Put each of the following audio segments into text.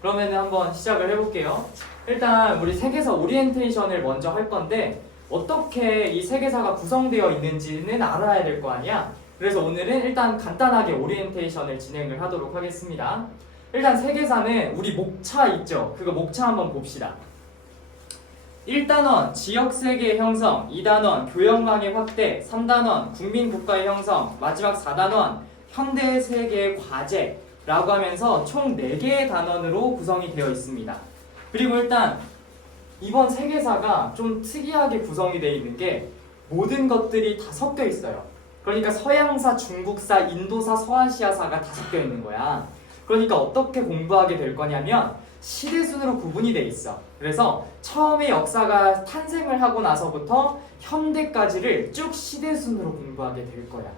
그러면 한번 시작을 해볼게요. 일단 우리 세계사 오리엔테이션을 먼저 할 건데 어떻게 이 세계사가 구성되어 있는지는 알아야 될 거 아니야. 그래서 오늘은 일단 간단하게 오리엔테이션을 진행을 하도록 하겠습니다. 일단 세계사는 우리 목차 있죠? 그거 목차 한번 봅시다. 1단원 지역세계의 형성, 2단원 교역망의 확대, 3단원 국민국가의 형성, 마지막 4단원 현대세계의 과제라고 하면서 총 4개의 단원으로 구성이 되어 있습니다. 그리고 일단 이번 세계사가 좀 특이하게 구성이 되어 있는 게 모든 것들이 다 섞여 있어요. 그러니까 서양사, 중국사, 인도사, 서아시아사가 다 섞여 있는 거야. 그러니까 어떻게 공부하게 될 거냐면 시대순으로 구분이 돼 있어. 그래서 처음에 역사가 탄생을 하고 나서부터 현대까지를 쭉 시대순으로 공부하게 될 거야.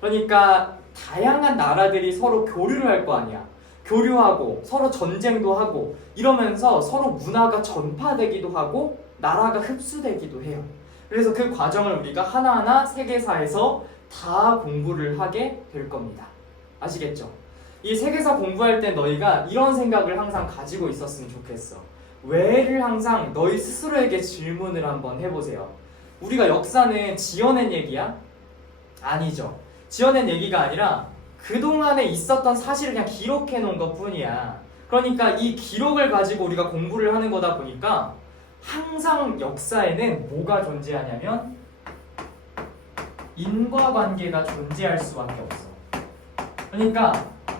그러니까 다양한 나라들이 서로 교류를 할 거 아니야. 교류하고 서로 전쟁도 하고 이러면서 서로 문화가 전파되기도 하고 나라가 흡수되기도 해요. 그래서 그 과정을 우리가 하나하나 세계사에서 다 공부를 하게 될 겁니다. 아시겠죠? 이 세계사 공부할 때 너희가 이런 생각을 항상 가지고 있었으면 좋겠어. 왜를 항상 너희 스스로에게 질문을 한번 해보세요. 우리가 역사는 지어낸 얘기야? 아니죠. 지어낸 얘기가 아니라 그동안에 있었던 사실을 그냥 기록해 놓은 것 뿐이야. 그러니까 이 기록을 가지고 우리가 공부를 하는 거다 보니까 항상 역사에는 뭐가 존재하냐면 인과관계가 존재할 수밖에 없어. 그러니까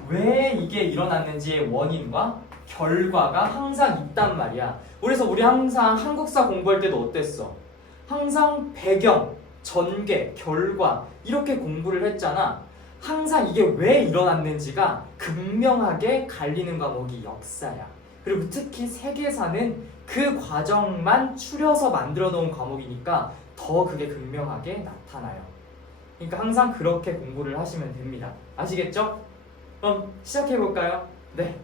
왜 이게 일어났는지의 원인과 결과가 항상 있단 말이야. 그래서 우리 항상 한국사 공부할 때도 어땠어? 항상 배경, 전개, 결과 이렇게 공부를 했잖아. 항상 이게 왜 일어났는지가 극명하게 갈리는 과목이 역사야. 그리고 특히 세계사는 그 과정만 추려서 만들어 놓은 과목이니까 더 그게 극명하게 나타나요. 그러니까 항상 그렇게 공부를 하시면 됩니다. 아시겠죠? 그럼 시작해볼까요? 네.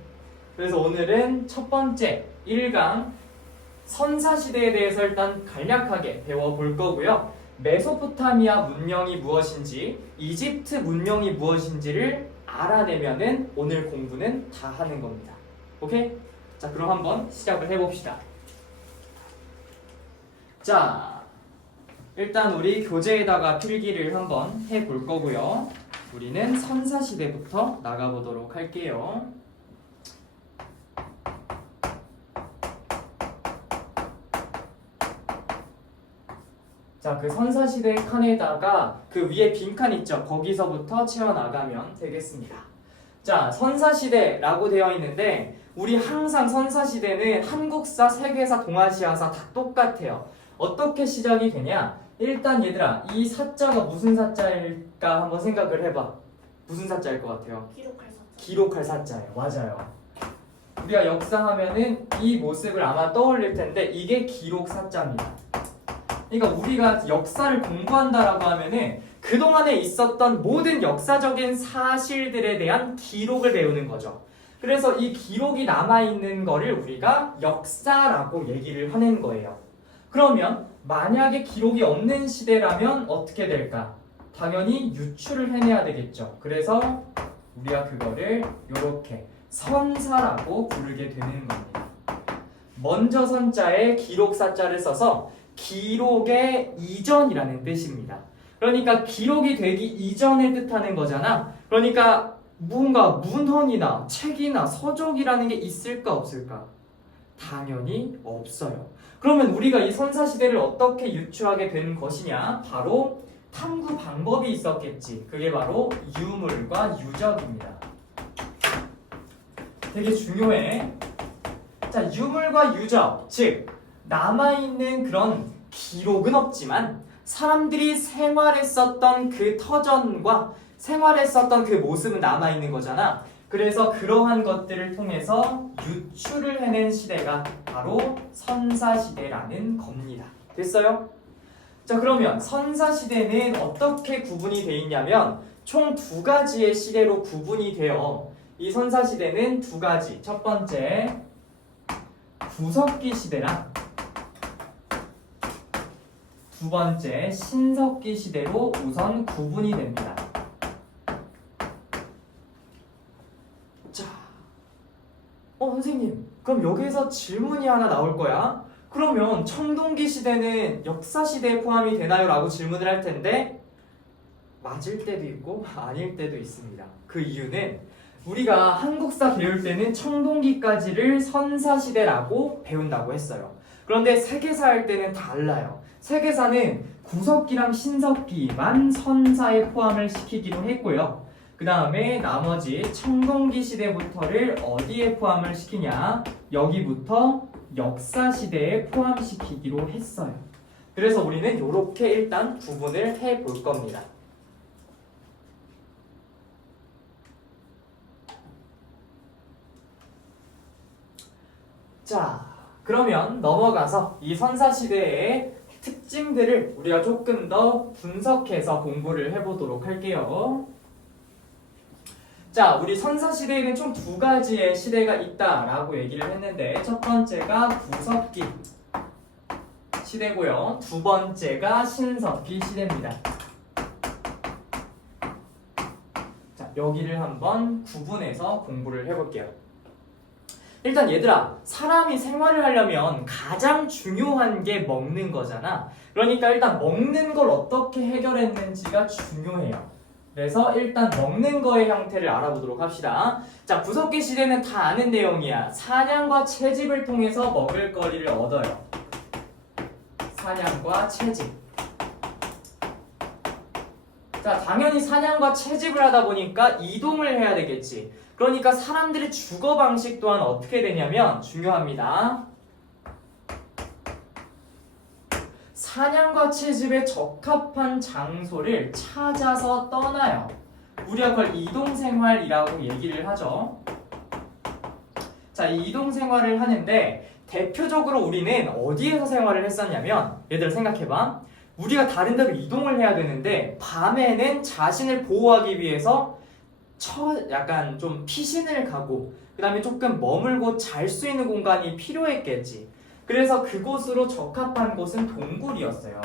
그래서 오늘은 첫 번째 1강 선사시대에 대해서 일단 간략하게 배워볼 거고요. 메소포타미아 문명이 무엇인지, 이집트 문명이 무엇인지를 알아내면은 오늘 공부는 다 하는 겁니다. 오케이? 자, 그럼 한번 시작을 해봅시다. 자, 일단 우리 교재에다가 필기를 한번 해볼 거고요. 우리는 선사시대부터 나가보도록 할게요. 자, 그 선사시대 칸에다가 그 위에 빈칸 있죠? 거기서부터 채워나가면 되겠습니다. 자, 선사시대라고 되어 있는데 우리 항상 선사시대는 한국사, 세계사, 동아시아사 다 똑같아요. 어떻게 시작이 되냐? 일단 얘들아, 이 사자가 무슨 사자일까 한번 생각을 해봐. 무슨 사자일 것 같아요? 기록할 사자. 기록할 사자예요. 맞아요. 우리가 역사하면은 이 모습을 아마 떠올릴 텐데 이게 기록 사자입니다. 그러니까 우리가 역사를 공부한다라고 하면은 그동안에 있었던 모든 역사적인 사실들에 대한 기록을 배우는 거죠. 그래서 이 기록이 남아있는 거를 우리가 역사라고 얘기를 하는 거예요. 그러면 만약에 기록이 없는 시대라면 어떻게 될까? 당연히 유출을 해내야 되겠죠. 그래서 우리가 그거를 이렇게 선사라고 부르게 되는 겁니다. 먼저 선자에 기록사자를 써서 기록의 이전이라는 뜻입니다. 그러니까 기록이 되기 이전을 뜻하는 거잖아. 그러니까 뭔가 문헌이나 책이나 서적이라는 게 있을까 없을까? 당연히 없어요. 그러면 우리가 이 선사시대를 어떻게 유추하게 된 것이냐? 바로 탐구 방법이 있었겠지. 그게 바로 유물과 유적입니다. 되게 중요해. 자, 유물과 유적, 즉 남아있는 그런 기록은 없지만 사람들이 생활했었던 그 터전과 생활했었던 그 모습은 남아있는 거잖아. 그래서 그러한 것들을 통해서 유출을 해낸 시대가 바로 선사시대라는 겁니다. 됐어요? 자, 그러면 선사시대는 어떻게 구분이 되어 있냐면 총 2가지의 시대로 구분이 되어 이 선사시대는 2가지. 첫 번째 구석기 시대랑 두 번째 신석기 시대로 우선 구분이 됩니다. 자, 선생님, 그럼 여기에서 질문이 하나 나올 거야. 그러면 청동기 시대는 역사 시대에 포함이 되나요? 라고 질문을 할 텐데 맞을 때도 있고 아닐 때도 있습니다. 그 이유는 우리가 한국사 배울 때는 청동기까지를 선사시대라고 배운다고 했어요. 그런데 세계사 할 때는 달라요. 세계사는 구석기랑 신석기만 선사에 포함을 시키기로 했고요. 그 다음에 나머지 청동기 시대부터를 어디에 포함을 시키냐? 여기부터 역사 시대에 포함시키기로 했어요. 그래서 우리는 이렇게 일단 구분을 해볼 겁니다. 자, 그러면 넘어가서 이 선사시대의 특징들을 우리가 조금 더 분석해서 공부를 해보도록 할게요. 자, 우리 선사시대에는 총 두 가지의 시대가 있다라고 얘기를 했는데 첫 번째가 구석기 시대고요. 두 번째가 신석기 시대입니다. 자, 여기를 한번 구분해서 공부를 해볼게요. 일단 얘들아, 사람이 생활을 하려면 가장 중요한 게 먹는 거잖아. 그러니까 일단 먹는 걸 어떻게 해결했는지가 중요해요. 그래서 일단 먹는 거의 형태를 알아보도록 합시다. 자, 구석기 시대는 다 아는 내용이야. 사냥과 채집을 통해서 먹을 거리를 얻어요. 사냥과 채집. 자, 당연히 사냥과 채집을 하다 보니까 이동을 해야 되겠지. 그러니까 사람들의 주거 방식 또한 어떻게 되냐면 중요합니다. 사냥과 채집에 적합한 장소를 찾아서 떠나요. 우리가 그걸 이동생활이라고 얘기를 하죠. 자, 이 이동생활을 하는데 대표적으로 우리는 어디에서 생활을 했었냐면 얘들아 생각해봐. 우리가 다른 데로 이동을 해야 되는데 밤에는 자신을 보호하기 위해서 약간 좀 피신을 가고 그 다음에 조금 머물고 잘 수 있는 공간이 필요했겠지. 그래서 그곳으로 적합한 곳은 동굴이었어요.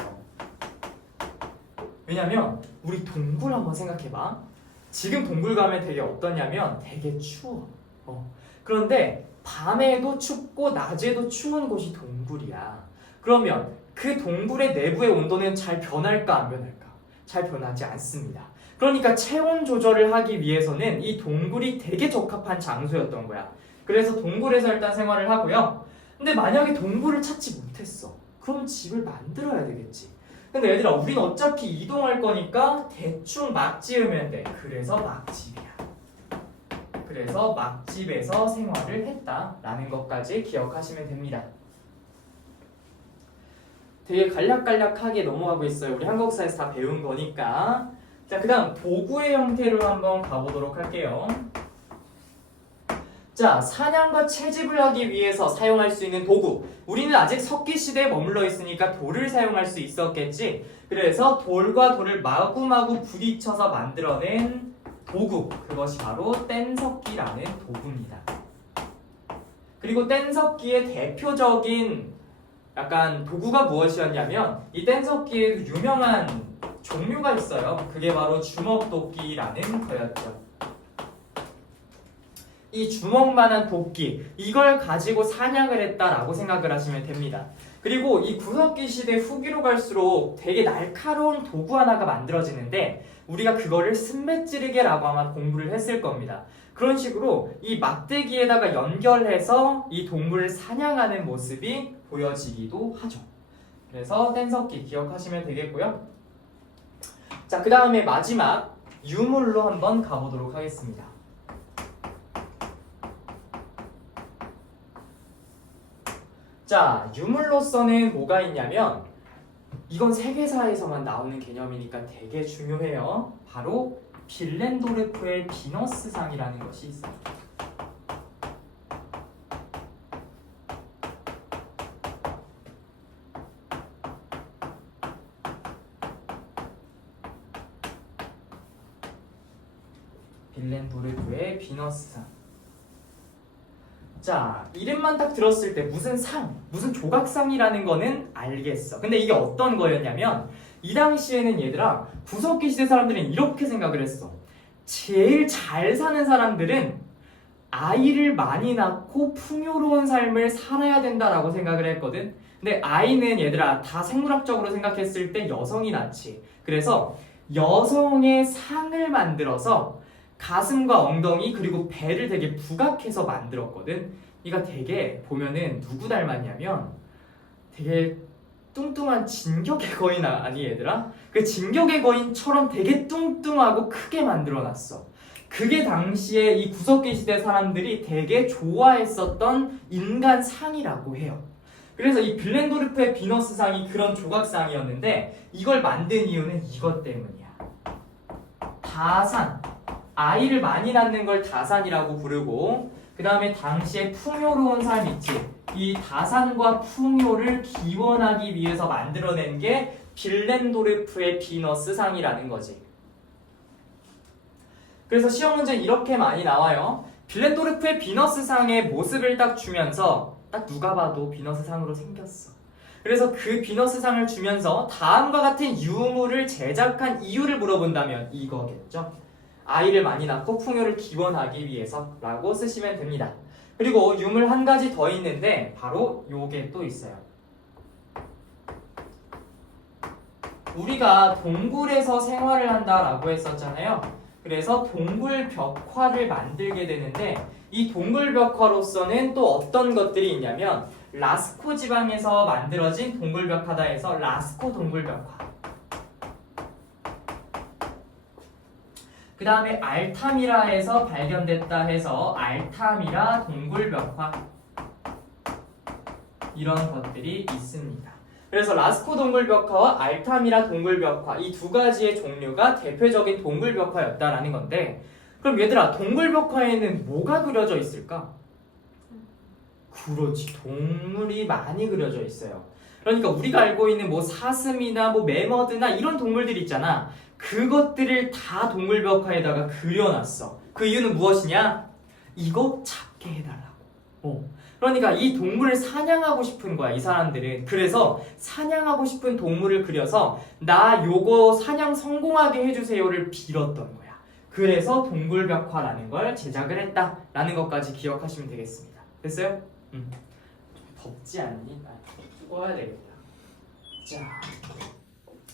왜냐면 우리 동굴 한번 생각해봐. 지금 동굴 가면 되게 어떠냐면 되게 추워. 그런데 밤에도 춥고 낮에도 추운 곳이 동굴이야. 그러면 그 동굴의 내부의 온도는 잘 변할까 안 변할까? 잘 변하지 않습니다. 그러니까 체온 조절을 하기 위해서는 이 동굴이 되게 적합한 장소였던 거야. 그래서 동굴에서 일단 생활을 하고요. 근데 만약에 동굴을 찾지 못했어. 그럼 집을 만들어야 되겠지. 근데 얘들아, 우린 어차피 이동할 거니까 대충 막 지으면 돼. 그래서 막집이야. 그래서 막집에서 생활을 했다라는 것까지 기억하시면 됩니다. 되게 간략간략하게 넘어가고 있어요. 우리 한국사에서 다 배운 거니까. 자, 그 다음 도구의 형태로 한번 가보도록 할게요. 자, 사냥과 채집을 하기 위해서 사용할 수 있는 도구. 우리는 아직 석기 시대에 머물러 있으니까 돌을 사용할 수 있었겠지. 그래서 돌과 돌을 마구마구 부딪혀서 만들어낸 도구. 그것이 바로 뗀석기라는 도구입니다. 그리고 뗀석기의 대표적인 약간 도구가 무엇이었냐면 이 뗀석기의 유명한 종류가 있어요. 그게 바로 주먹도끼라는 거였죠. 이 주먹만한 도끼, 이걸 가지고 사냥을 했다라고 생각을 하시면 됩니다. 그리고 이 구석기 시대 후기로 갈수록 되게 날카로운 도구 하나가 만들어지는데 우리가 그거를 쓴매찌르개라고 아마 공부를 했을 겁니다. 그런 식으로 이 막대기에다가 연결해서 이 동물을 사냥하는 모습이 보여지기도 하죠. 그래서 뗀석기 기억하시면 되겠고요. 자, 그 다음에 마지막 유물로 한번 가보도록 하겠습니다. 자, 유물로서는 뭐가 있냐면 이건 세계사에서만 나오는 개념이니까 되게 중요해요. 바로 빌렌도르프의 비너스상이라는 것이 있어요. 빌렌도르프의 비너스상. 자, 이름만 딱 들었을 때 무슨 상, 무슨 조각상이라는 거는 알겠어. 근데 이게 어떤 거였냐면 이 당시에는 얘들아, 구석기 시대 사람들은 이렇게 생각을 했어. 제일 잘 사는 사람들은 아이를 많이 낳고 풍요로운 삶을 살아야 된다라고 생각을 했거든. 근데 아이는 얘들아 다 생물학적으로 생각했을 때 여성이 낳지. 그래서 여성의 상을 만들어서 가슴과 엉덩이 그리고 배를 되게 부각해서 만들었거든. 이가 되게 보면은 누구 닮았냐면 되게 뚱뚱한 진격의 거인 아니 얘들아? 그 진격의 거인처럼 되게 뚱뚱하고 크게 만들어놨어. 그게 당시에 이 구석기 시대 사람들이 되게 좋아했었던 인간 상이라고 해요. 그래서 이 빌렌도르프의 비너스상이 그런 조각상이었는데 이걸 만든 이유는 이것 때문이야. 다산, 아이를 많이 낳는 걸 다산이라고 부르고 그 다음에 당시에 풍요로운 삶 있지. 이 다산과 풍요를 기원하기 위해서 만들어낸 게 빌렌도르프의 비너스상이라는 거지. 그래서 시험 문제는 이렇게 많이 나와요. 빌렌도르프의 비너스상의 모습을 딱 주면서 딱 누가 봐도 비너스상으로 생겼어. 그래서 그 비너스상을 주면서 다음과 같은 유물을 제작한 이유를 물어본다면 이거겠죠. 아이를 많이 낳고 풍요를 기원하기 위해서라고 쓰시면 됩니다. 그리고 유물 한 가지 더 있는데 바로 요게 또 있어요. 우리가 동굴에서 생활을 한다라고 했었잖아요. 그래서 동굴 벽화를 만들게 되는데 이 동굴 벽화로서는 또 어떤 것들이 있냐면 라스코 지방에서 만들어진 동굴 벽화다 해서 라스코 동굴 벽화. 그 다음에 알타미라에서 발견됐다 해서 알타미라 동굴 벽화. 이런 것들이 있습니다. 그래서 라스코 동굴 벽화와 알타미라 동굴 벽화 이 두 가지의 종류가 대표적인 동굴 벽화였다라는 건데 그럼 얘들아 동굴 벽화에는 뭐가 그려져 있을까? 그렇지 동물이 많이 그려져 있어요. 그러니까 우리가 알고 있는 뭐 사슴이나 뭐 매머드나 이런 동물들 있잖아. 그것들을 다 동굴 벽화에다가 그려놨어. 그 이유는 무엇이냐? 이거 잡게 해달라고. 그러니까 이 동물을 사냥하고 싶은 거야 이 사람들은. 그래서 사냥하고 싶은 동물을 그려서 나 요거 사냥 성공하게 해주세요를 빌었던 거야. 그래서 동굴 벽화라는 걸 제작을 했다라는 것까지 기억하시면 되겠습니다. 됐어요? 덥지 않니? 뜨거워야 되겠다. 자,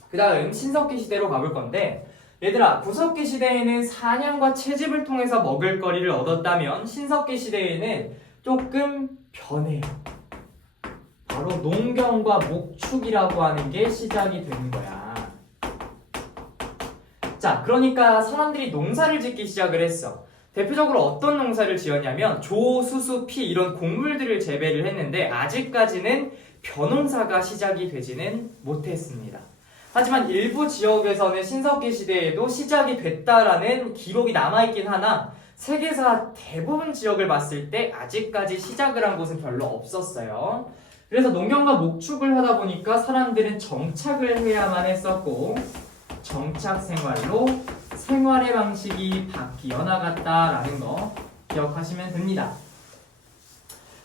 그 다음 신석기 시대로 가볼 건데 얘들아 구석기 시대에는 사냥과 채집을 통해서 먹을 거리를 얻었다면 신석기 시대에는 조금 변해요. 바로 농경과 목축이라고 하는 게 시작이 되는 거야. 자, 그러니까 사람들이 농사를 짓기 시작을 했어. 대표적으로 어떤 농사를 지었냐면 조, 수수, 피 이런 곡물들을 재배를 했는데 아직까지는 벼농사가 시작이 되지는 못했습니다. 하지만 일부 지역에서는 신석기 시대에도 시작이 됐다라는 기록이 남아있긴 하나 세계사 대부분 지역을 봤을 때 아직까지 시작을 한 곳은 별로 없었어요. 그래서 농경과 목축을 하다 보니까 사람들은 정착을 해야만 했었고 정착 생활로 생활의 방식이 바뀌어 나갔다라는 거 기억하시면 됩니다.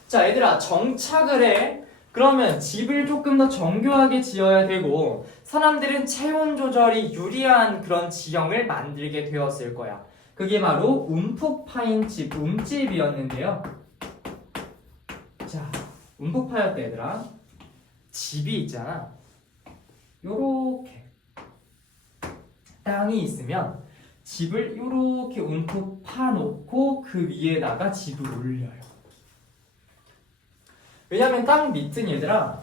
자, 얘들아 정착을 해. 그러면 집을 조금 더 정교하게 지어야 되고 사람들은 체온 조절이 유리한 그런 지형을 만들게 되었을 거야. 그게 바로 움푹 파인 집, 움집이었는데요. 자, 움푹 파였대 얘들아. 집이 있잖아. 요렇게 땅이 있으면 집을 요렇게 움푹 파놓고 그 위에다가 집을 올려요. 왜냐면 땅 밑은 얘들아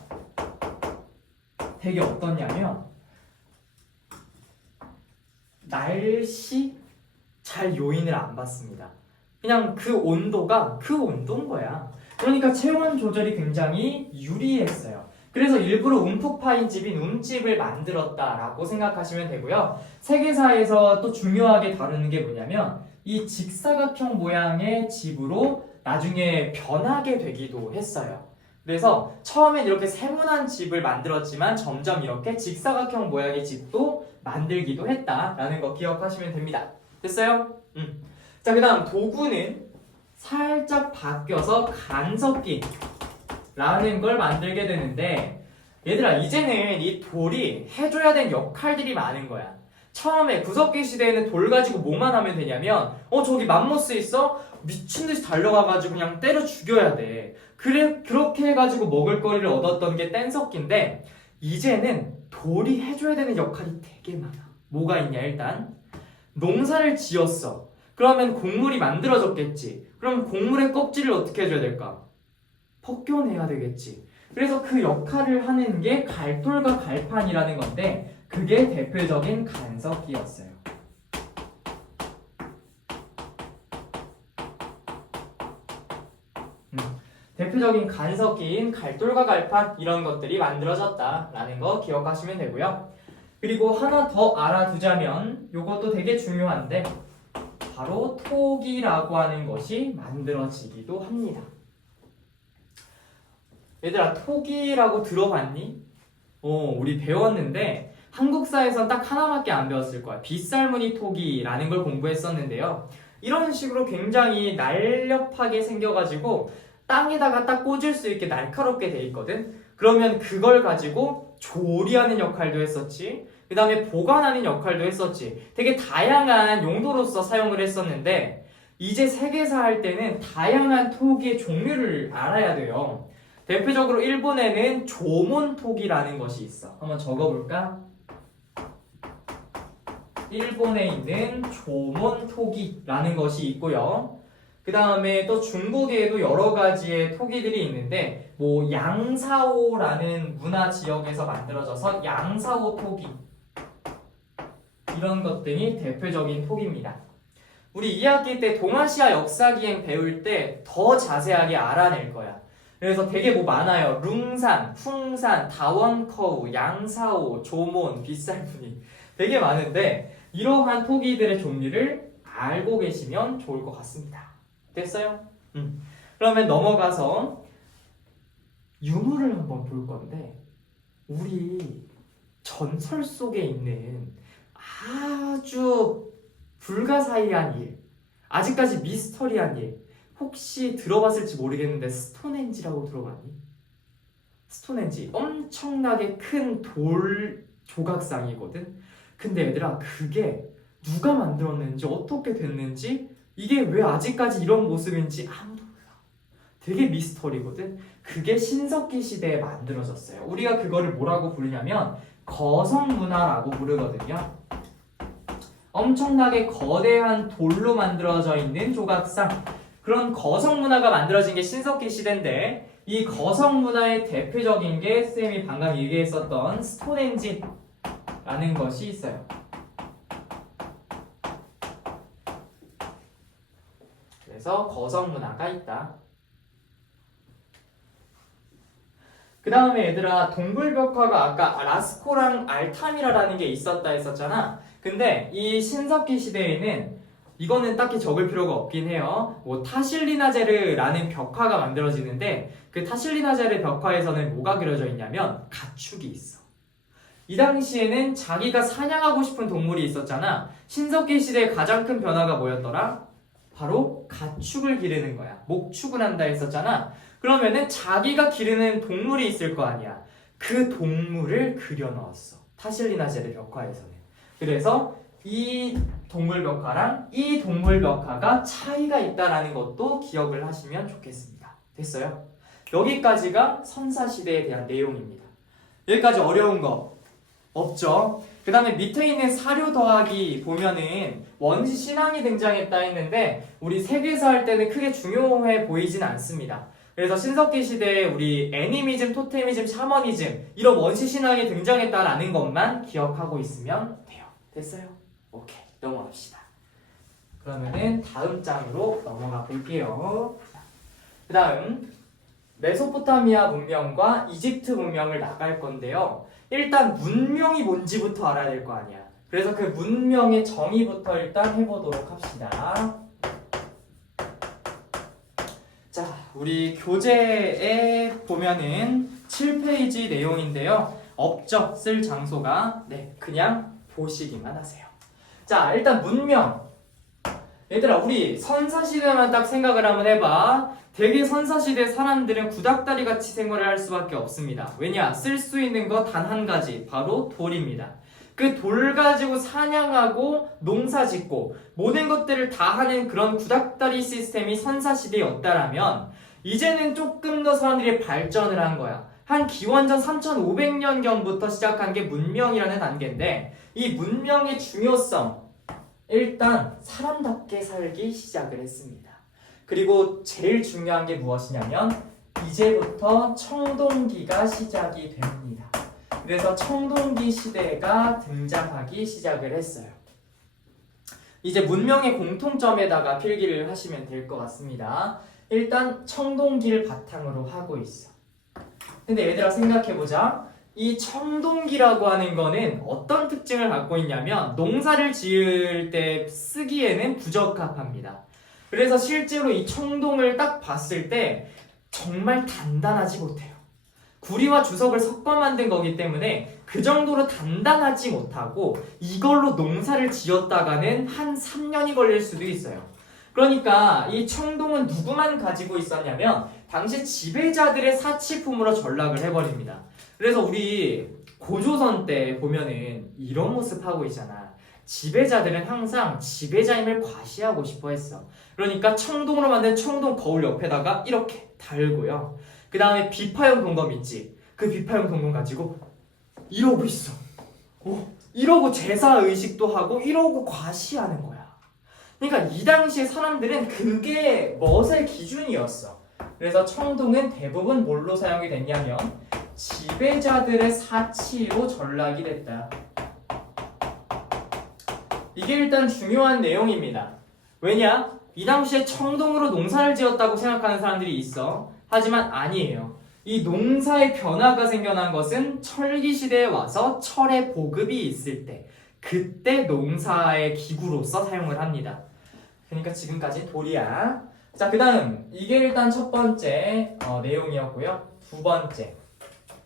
되게 어떻냐면 날씨 잘 요인을 안 받습니다. 그냥 그 온도가 그 온도인 거야. 그러니까 체온 조절이 굉장히 유리했어요. 그래서 일부러 움푹 파인 집인 움집을 만들었다라고 생각하시면 되고요. 세계사에서 또 중요하게 다루는 게 뭐냐면 이 직사각형 모양의 집으로 나중에 변하게 되기도 했어요. 그래서 처음엔 이렇게 세모난 집을 만들었지만 점점 이렇게 직사각형 모양의 집도 만들기도 했다라는 거 기억하시면 됩니다. 됐어요? 자, 그 다음 도구는 살짝 바뀌어서 간섭기라는 걸 만들게 되는데 얘들아 이제는 이 돌이 해줘야 될 역할들이 많은 거야. 처음에 구석기 시대에는 돌 가지고 뭐만 하면 되냐면 저기 맘모스 있어? 미친 듯이 달려가가지고 그냥 때려 죽여야 돼. 그래, 그렇게 해가지고 먹을 거리를 얻었던 게 뗀석기인데, 이제는 돌이 해줘야 되는 역할이 되게 많아. 뭐가 있냐, 일단. 농사를 지었어. 그러면 곡물이 만들어졌겠지. 그럼 곡물의 껍질을 어떻게 해줘야 될까? 벗겨내야 되겠지. 그래서 그 역할을 하는 게 갈돌과 갈판이라는 건데, 그게 대표적인 간석기였어요. 대표적인 간석기인 갈돌과 갈판 이런 것들이 만들어졌다라는 거 기억하시면 되고요. 그리고 하나 더 알아두자면 이것도 되게 중요한데 바로 토기라고 하는 것이 만들어지기도 합니다. 얘들아, 토기라고 들어봤니? 우리 배웠는데 한국사에선 딱 하나밖에 안 배웠을 거야. 빗살무늬 토기라는 걸 공부했었는데요. 이런 식으로 굉장히 날렵하게 생겨가지고 땅에다가 딱 꽂을 수 있게 날카롭게 돼 있거든. 그러면 그걸 가지고 조리하는 역할도 했었지. 그 다음에 보관하는 역할도 했었지. 되게 다양한 용도로서 사용을 했었는데 이제 세계사 할 때는 다양한 토기의 종류를 알아야 돼요. 대표적으로 일본에는 조몬토기라는 것이 있어. 한번 적어볼까? 일본에 있는 조몬토기라는 것이 있고요. 그 다음에 또 중국에도 여러 가지의 토기들이 있는데 뭐 양사오라는 문화 지역에서 만들어져서 양사오 토기 이런 것들이 대표적인 토기입니다. 우리 2학기 때 동아시아 역사기행 배울 때 더 자세하게 알아낼 거야. 그래서 되게 뭐 많아요. 룽산, 풍산, 다원커우, 양사오, 조몬, 빗살무늬 되게 많은데 이러한 토기들의 종류를 알고 계시면 좋을 것 같습니다. 됐어요? 그러면 넘어가서 유물을 한번 볼 건데 우리 전설 속에 있는 아주 불가사의한 일, 아직까지 미스터리한 일 혹시 들어봤을지 모르겠는데 스톤헨지라고 들어봤니? 스톤헨지 엄청나게 큰 돌 조각상이거든. 근데 얘들아 그게 누가 만들었는지 어떻게 됐는지 이게 왜 아직까지 이런 모습인지 아무도 몰라. 되게 미스터리거든. 그게 신석기 시대에 만들어졌어요. 우리가 그거를 뭐라고 부르냐면 거성문화라고 부르거든요. 엄청나게 거대한 돌로 만들어져 있는 조각상, 그런 거성문화가 만들어진 게 신석기 시대인데 이 거성문화의 대표적인 게 쌤이 방금 얘기했었던 스톤헨지라는 것이 있어요. 그래서 거성문화가 있다. 그 다음에 얘들아 동굴벽화가 아까 라스코랑 알타미라라는 게 있었다 했었잖아. 근데 이 신석기 시대에는 이거는 딱히 적을 필요가 없긴 해요. 뭐 타실리나제르라는 벽화가 만들어지는데 그 타실리나제르 벽화에서는 뭐가 그려져 있냐면 가축이 있어. 이 당시에는 자기가 사냥하고 싶은 동물이 있었잖아. 신석기 시대의 가장 큰 변화가 뭐였더라? 바로 가축을 기르는 거야. 목축을 한다 했었잖아. 그러면은 자기가 기르는 동물이 있을 거 아니야. 그 동물을 그려 넣었어. 타실리나제르 벽화에서는. 그래서 이 동물 벽화랑 이 동물 벽화가 차이가 있다라는 것도 기억을 하시면 좋겠습니다. 됐어요? 여기까지가 선사시대에 대한 내용입니다. 여기까지 어려운 거 없죠? 그 다음에 밑에 있는 사료 더하기 보면은 원시 신앙이 등장했다 했는데 우리 세계사 할 때는 크게 중요해 보이진 않습니다. 그래서 신석기 시대에 우리 애니미즘, 토테미즘, 샤머니즘 이런 원시 신앙이 등장했다라는 것만 기억하고 있으면 돼요. 됐어요? 오케이, 넘어갑시다. 그러면은 다음 장으로 넘어가 볼게요. 그 다음 메소포타미아 문명과 이집트 문명을 나갈 건데요. 일단 문명이 뭔지부터 알아야 될 거 아니야. 그래서 그 문명의 정의부터 일단 해보도록 합시다. 자, 우리 교재에 보면은 7페이지 내용인데요. 없죠? 쓸 장소가. 네, 그냥 보시기만 하세요. 자, 일단 문명. 얘들아, 우리 선사시대만 딱 생각을 한번 해봐. 되게 선사시대 사람들은 구닥다리 같이 생활을 할 수밖에 없습니다. 왜냐? 쓸 수 있는 거 단 한 가지, 바로 돌입니다. 그 돌 가지고 사냥하고 농사 짓고 모든 것들을 다 하는 그런 구닥다리 시스템이 선사시대였다라면 이제는 조금 더 사람들이 발전을 한 거야. 한 기원전 3500년경부터 시작한 게 문명이라는 단계인데 이 문명의 중요성, 일단 사람답게 살기 시작을 했습니다. 그리고 제일 중요한 게 무엇이냐면 이제부터 청동기가 시작이 됩니다. 그래서 청동기 시대가 등장하기 시작을 했어요. 이제 문명의 공통점에다가 필기를 하시면 될 것 같습니다. 일단 청동기를 바탕으로 하고 있어. 근데 얘들아 생각해보자. 이 청동기라고 하는 거는 어떤 특징을 갖고 있냐면 농사를 지을 때 쓰기에는 부적합합니다. 그래서 실제로 이 청동을 딱 봤을 때 정말 단단하지 못해요. 구리와 주석을 섞어 만든 거기 때문에 그 정도로 단단하지 못하고 이걸로 농사를 지었다가는 한 3년이 걸릴 수도 있어요. 그러니까 이 청동은 누구만 가지고 있었냐면 당시 지배자들의 사치품으로 전락을 해버립니다. 그래서 우리 고조선 때 보면은 이런 모습 하고 있잖아. 지배자들은 항상 지배자임을 과시하고 싶어 했어. 그러니까 청동으로 만든 청동 거울 옆에다가 이렇게 달고요. 그 다음에 비파형 동검 있지. 그 비파형 동검 가지고 이러고 있어. 이러고 제사의식도 하고 이러고 과시하는 거야. 그러니까 이 당시에 사람들은 그게 멋의 기준이었어. 그래서 청동은 대부분 뭘로 사용이 됐냐면 지배자들의 사치로 전락이 됐다. 이게 일단 중요한 내용입니다. 왜냐? 이 당시에 청동으로 농사를 지었다고 생각하는 사람들이 있어. 하지만 아니에요. 이 농사의 변화가 생겨난 것은 철기 시대에 와서 철의 보급이 있을 때 그때 농사의 기구로서 사용을 합니다. 그러니까 지금까지 돌이야. 자, 그 다음 이게 일단 첫 번째 내용이었고요. 두 번째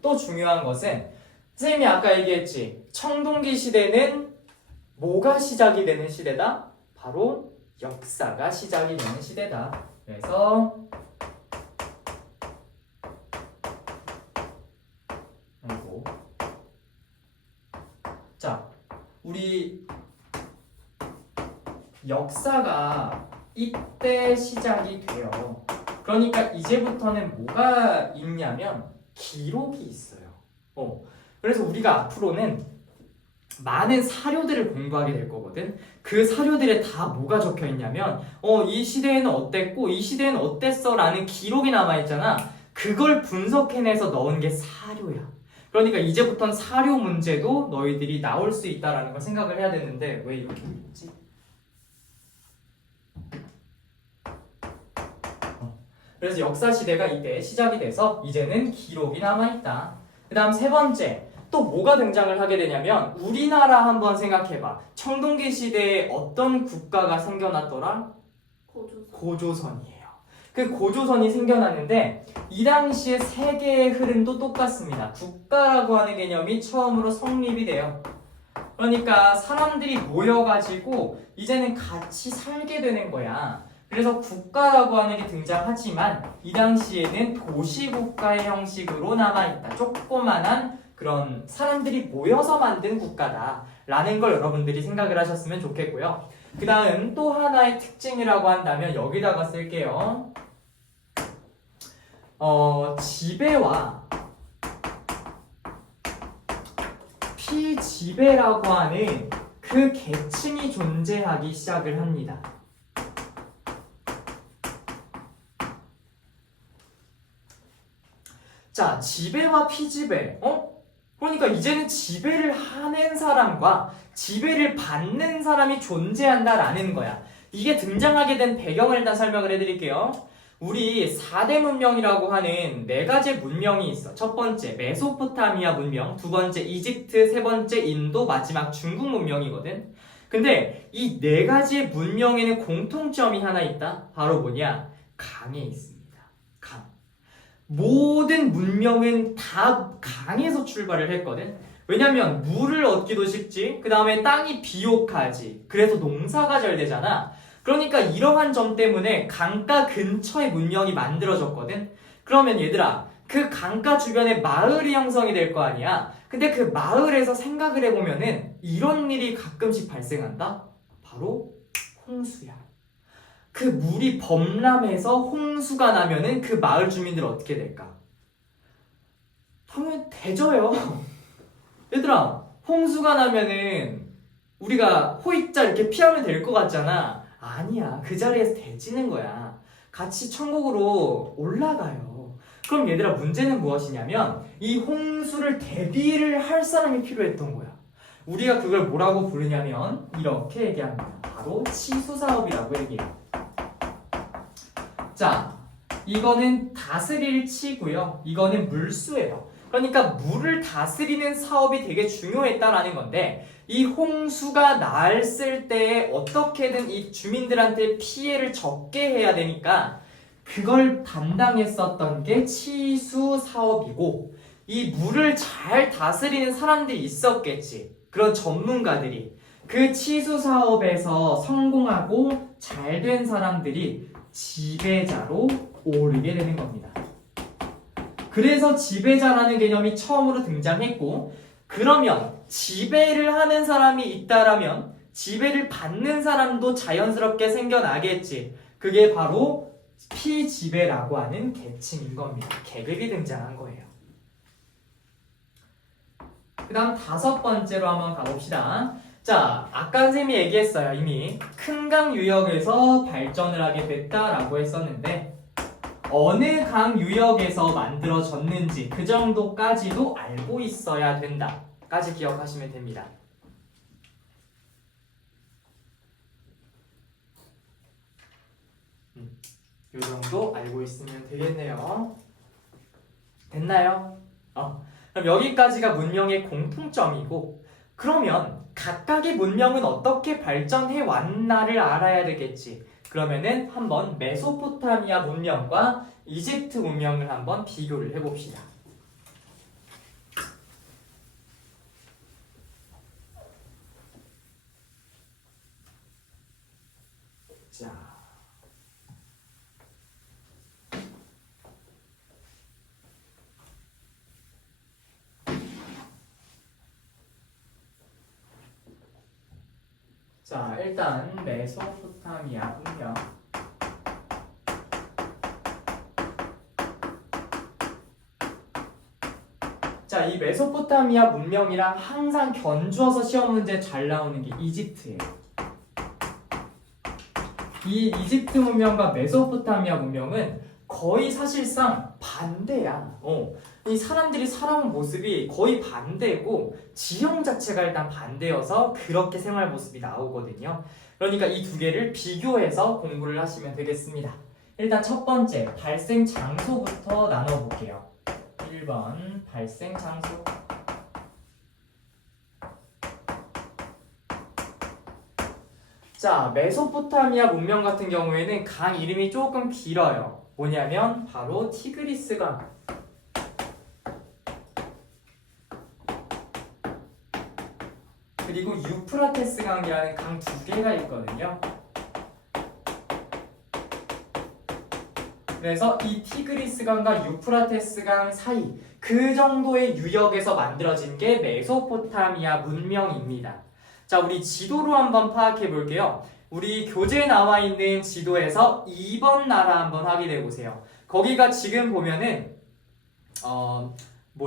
또 중요한 것은 선생님이 아까 얘기했지. 청동기 시대는 뭐가 시작이 되는 시대다? 바로 역사가 시작이 되는 시대다. 그래서 자, 우리 역사가 이때 시작이 돼요. 그러니까 이제부터는 뭐가 있냐면 기록이 있어요. 그래서 우리가 앞으로는 많은 사료들을 공부하게 될 거거든. 그 사료들에 다 뭐가 적혀 있냐면 이 시대에는 어땠고 이 시대에는 어땠어 라는 기록이 남아있잖아. 그걸 분석해내서 넣은 게 사료야. 그러니까 이제부터는 사료 문제도 너희들이 나올 수 있다라는 걸 생각을 해야 되는데 왜 이렇게 있지? 그래서 역사 시대가 이때 시작이 돼서 이제는 기록이 남아있다. 그 다음 세 번째 또 뭐가 등장을 하게 되냐면 우리나라 한번 생각해봐. 청동기 시대에 어떤 국가가 생겨났더라? 고조선이에요. 그 고조선이 생겨났는데 이 당시에 세계의 흐름도 똑같습니다. 국가라고 하는 개념이 처음으로 성립이 돼요. 그러니까 사람들이 모여가지고 이제는 같이 살게 되는 거야. 그래서 국가라고 하는 게 등장하지만 이 당시에는 도시국가의 형식으로 남아있다. 조그만한 그런 사람들이 모여서 만든 국가다라는 걸 여러분들이 생각을 하셨으면 좋겠고요. 그 다음 또 하나의 특징이라고 한다면 여기다가 쓸게요. 지배와 피지배라고 하는 그 계층이 존재하기 시작을 합니다. 자, 지배와 피지배. 그러니까 이제는 지배를 하는 사람과 지배를 받는 사람이 존재한다라는 거야. 이게 등장하게 된 배경을 일단 설명을 해드릴게요. 우리 4대 문명이라고 하는 4가지 문명이 있어. 첫 번째 메소포타미아 문명, 두 번째 이집트, 세 번째 인도, 마지막 중국 문명이거든. 근데 이 4가지의 문명에는 공통점이 하나 있다. 바로 뭐냐? 강에 있습니다. 강. 모든 문명은 다 강에서 출발을 했거든. 왜냐면 물을 얻기도 쉽지. 그 다음에 땅이 비옥하지. 그래서 농사가 잘 되잖아. 그러니까 이러한 점 때문에 강가 근처의 문명이 만들어졌거든. 그러면 얘들아, 그 강가 주변에 마을이 형성이 될 거 아니야. 근데 그 마을에서 생각을 해보면은 이런 일이 가끔씩 발생한다. 바로 홍수야. 그 물이 범람해서 홍수가 나면은 그 마을 주민들 어떻게 될까? 당연히 대져요. 얘들아, 홍수가 나면은 우리가 호잇자 이렇게 피하면 될 것 같잖아. 아니야. 그 자리에서 대지는 거야. 같이 천국으로 올라가요. 그럼 얘들아, 문제는 무엇이냐면 이 홍수를 대비를 할 사람이 필요했던 거야. 우리가 그걸 뭐라고 부르냐면 이렇게 얘기합니다. 바로 치수사업이라고 얘기해요. 자, 이거는 다스릴 치고요. 이거는 물수예요. 그러니까 물을 다스리는 사업이 되게 중요했다라는 건데 이 홍수가 났을 때 어떻게든 이 주민들한테 피해를 적게 해야 되니까 그걸 담당했었던 게 치수 사업이고 이 물을 잘 다스리는 사람들이 있었겠지. 그런 전문가들이. 그 치수 사업에서 성공하고 잘 된 사람들이 지배자로 오르게 되는 겁니다. 그래서 지배자라는 개념이 처음으로 등장했고, 그러면 지배를 하는 사람이 있다라면 지배를 받는 사람도 자연스럽게 생겨나겠지. 그게 바로 피지배라고 하는 계층인 겁니다. 계급이 등장한 거예요. 그 다음 5번째로 한번 가봅시다. 자, 아까 선생님이 얘기했어요. 이미 큰 강 유역에서 발전을 하게 됐다라고 했었는데 어느 강 유역에서 만들어졌는지 그 정도까지도 알고 있어야 된다 까지 기억하시면 됩니다. 이 정도 알고 있으면 되겠네요. 됐나요? 그럼 여기까지가 문명의 공통점이고, 그러면 각각의 문명은 어떻게 발전해 왔나를 알아야 되겠지. 그러면은 한번 메소포타미아 문명과 이집트 문명을 한번 비교를 해봅시다. 자, 일단 메소포타미아 문명. 자, 이 메소포타미아 문명이랑 항상 견주어서 시험 문제 잘 나오는 게 이집트예요. 이 이집트 문명과 메소포타미아 문명은 거의 사실상 반대야. 이 사람들이 살아온 모습이 거의 반대고 지형 자체가 일단 반대여서 그렇게 생활 모습이 나오거든요. 그러니까 이 두 개를 비교해서 공부를 하시면 되겠습니다. 일단 첫 번째, 발생 장소부터 나눠볼게요. 1번, 발생 장소. 자, 메소포타미아 문명 같은 경우에는 강 이름이 조금 길어요. 뭐냐면 바로 티그리스강. 그리고 유프라테스 강이라는 강 두 개가 있거든요. 그래서 이 티그리스 강과 유프라테스 강 사이 그 정도의 유역에서 만들어진 게 메소포타미아 문명입니다. 자, 우리 지도로 한번 파악해 볼게요. 우리 교재에 나와 있는 지도에서 2번 나라 한번 확인해 보세요. 거기가 지금 보면은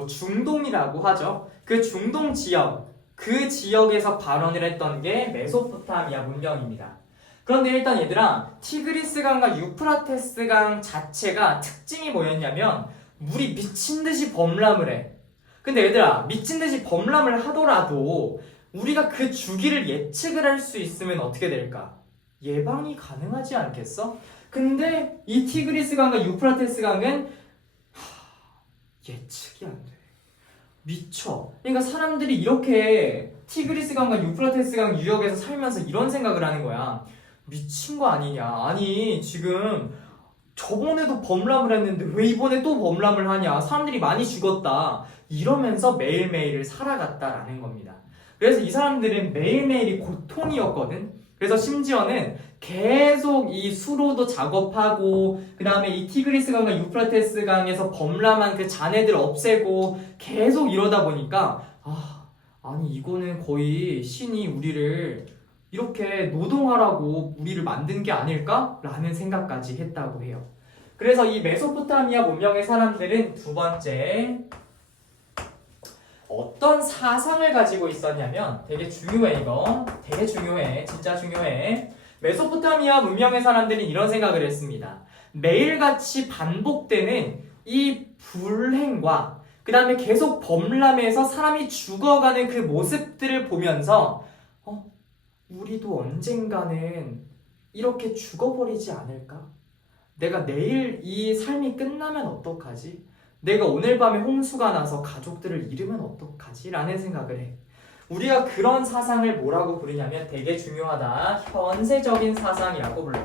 중동이라고 하죠. 그 중동 지역, 그 지역에서 발원을 했던 게 메소포타미아 문명입니다. 그런데 일단 얘들아, 티그리스 강과 유프라테스 강 자체가 특징이 뭐였냐면 물이 미친듯이 범람을 해. 근데 얘들아, 미친듯이 범람을 하더라도 우리가 그 주기를 예측을 할 수 있으면 어떻게 될까? 예방이 가능하지 않겠어? 근데 이 티그리스 강과 유프라테스 강은 예측이 안 돼. 미쳐. 그러니까 사람들이 이렇게 티그리스 강과 유프라테스 강 유역에서 살면서 이런 생각을 하는 거야. 미친 거 아니냐. 아니 지금 저번에도 범람을 했는데 왜 이번에 또 범람을 하냐. 사람들이 많이 죽었다. 이러면서 매일매일을 살아갔다라는 겁니다. 그래서 이 사람들은 매일매일이 고통이었거든. 그래서 심지어는 계속 이 수로도 작업하고 그 다음에 이 티그리스 강과 유프라테스 강에서 범람한 그 잔해들 없애고 계속 이러다 보니까 아니 이거는 거의 신이 우리를 이렇게 노동하라고 우리를 만든 게 아닐까라는 생각까지 했다고 해요. 그래서 이 메소포타미아 문명의 사람들은 두 번째 어떤 사상을 가지고 있었냐면 되게 중요해 이거. 되게 중요해. 진짜 중요해. 메소포타미아 문명의 사람들은 이런 생각을 했습니다. 매일같이 반복되는 이 불행과 그 다음에 계속 범람해서 사람이 죽어가는 그 모습들을 보면서 우리도 언젠가는 이렇게 죽어버리지 않을까? 내가 내일 이 삶이 끝나면 어떡하지? 내가 오늘 밤에 홍수가 나서 가족들을 잃으면 어떡하지? 라는 생각을 해. 우리가 그런 사상을 뭐라고 부르냐면 되게 중요하다. 현세적인 사상이라고 불러.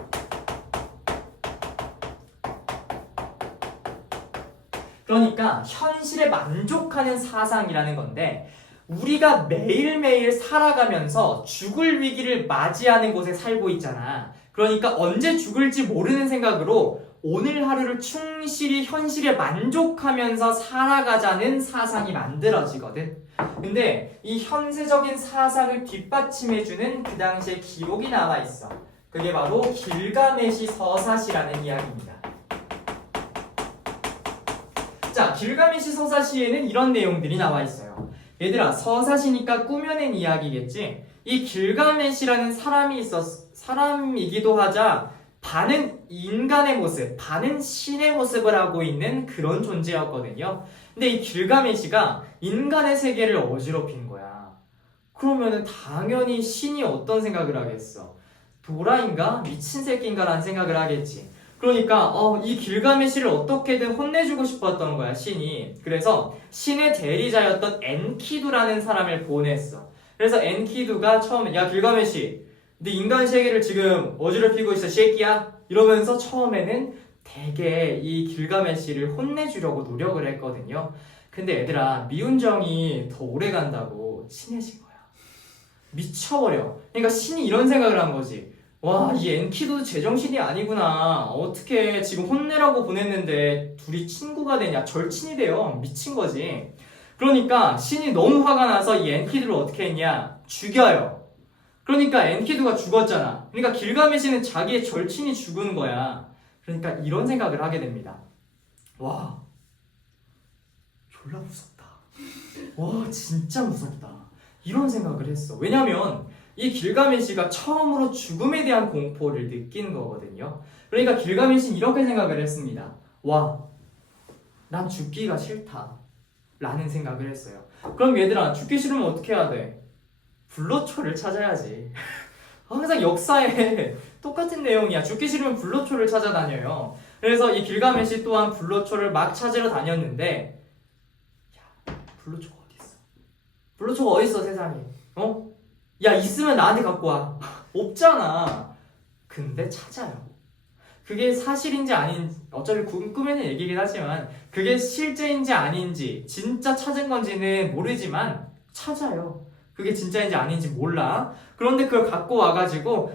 그러니까 현실에 만족하는 사상이라는 건데 우리가 매일매일 살아가면서 죽을 위기를 맞이하는 곳에 살고 있잖아. 그러니까 언제 죽을지 모르는 생각으로 오늘 하루를 충실히 현실에 만족하면서 살아가자는 사상이 만들어지거든. 근데 이 현세적인 사상을 뒷받침해주는 그 당시의 기록이 나와 있어. 그게 바로 길가메시 서사시라는 이야기입니다. 자, 길가메시 서사시에는 이런 내용들이 나와 있어요. 얘들아, 서사시니까 꾸며낸 이야기겠지? 이 길가메시라는 사람이기도 하자 반은 인간의 모습, 반은 신의 모습을 하고 있는 그런 존재였거든요. 근데 이 길가메시가 인간의 세계를 어지럽힌 거야. 그러면은 당연히 신이 어떤 생각을 하겠어? 도라인가? 미친 새끼인가? 라는 생각을 하겠지. 그러니까 이 길가메시를 어떻게든 혼내주고 싶었던 거야, 신이. 그래서 신의 대리자였던 엔키두라는 사람을 보냈어. 그래서 엔키두가 처음에 야 길가메시, 네 인간 세계를 지금 어지럽히고 있어, 새끼야. 이러면서 처음에는 되게 이 길가메시를 혼내주려고 노력을 했거든요. 근데 얘들아, 미운정이 더 오래 간다고 친해진 거야. 미쳐버려. 그러니까 신이 이런 생각을 한 거지. 와, 이 엔키도 제정신이 아니구나. 어떻게 지금 혼내라고 보냈는데 둘이 친구가 되냐? 절친이 돼요. 미친 거지. 그러니까 신이 너무 화가 나서 이 엔키두를 어떻게 했냐? 죽여요. 그러니까 엔키두가 죽었잖아. 그러니까 길가메시는 자기의 절친이 죽은 거야. 그러니까 이런 생각을 하게 됩니다. 와, 졸라 무섭다. 와, 진짜 무섭다. 이런 생각을 했어. 왜냐면 이 길가메시가 처음으로 죽음에 대한 공포를 느낀 거거든요. 그러니까 길가메시는 이렇게 생각을 했습니다. 와, 난 죽기가 싫다 라는 생각을 했어요. 그럼 얘들아, 죽기 싫으면 어떻게 해야 돼? 불로초를 찾아야지. 항상 역사에 똑같은 내용이야. 죽기 싫으면 불로초를 찾아다녀요. 그래서 이 길가메시 또한 불로초를 막 찾으러 다녔는데, 야, 불로초가 어디 있어? 불로초가 어디 있어, 세상에? 야, 있으면 나한테 갖고 와. 없잖아. 근데 찾아요. 그게 사실인지 아닌지, 어차피 꿈꾸면은 얘기긴 하지만 그게 실제인지 아닌지, 진짜 찾은 건지는 모르지만 찾아요. 그게 진짜인지 아닌지 몰라. 그런데 그걸 갖고 와가지고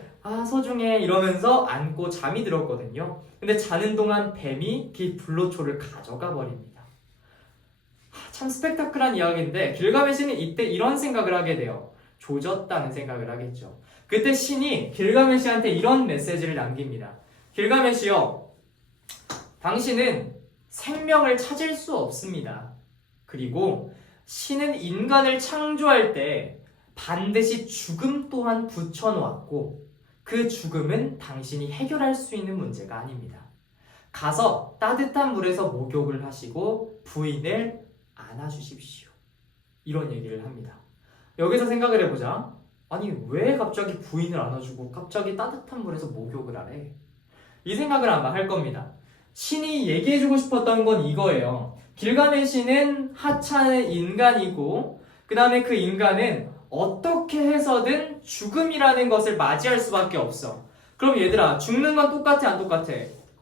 소중해 이러면서 안고 잠이 들었거든요. 근데 자는 동안 뱀이 그 불로초를 가져가 버립니다. 참 스펙타클한 이야기인데 길가메시는 이때 이런 생각을 하게 돼요. 조졌다는 생각을 하겠죠. 그때 신이 길가메시한테 이런 메시지를 남깁니다. 길가메시여, 당신은 생명을 찾을 수 없습니다. 그리고 신은 인간을 창조할 때 반드시 죽음 또한 붙여놓았고 그 죽음은 당신이 해결할 수 있는 문제가 아닙니다. 가서 따뜻한 물에서 목욕을 하시고 부인을 안아주십시오. 이런 얘기를 합니다. 여기서 생각을 해보자. 아니, 왜 갑자기 부인을 안아주고 갑자기 따뜻한 물에서 목욕을 하래? 이 생각을 아마 할 겁니다. 신이 얘기해주고 싶었던 건 이거예요. 길가메시는 하찮은 인간이고 그 다음에 그 인간은 어떻게 해서든 죽음이라는 것을 맞이할 수밖에 없어. 그럼 얘들아, 죽는 건 똑같아 안 똑같아?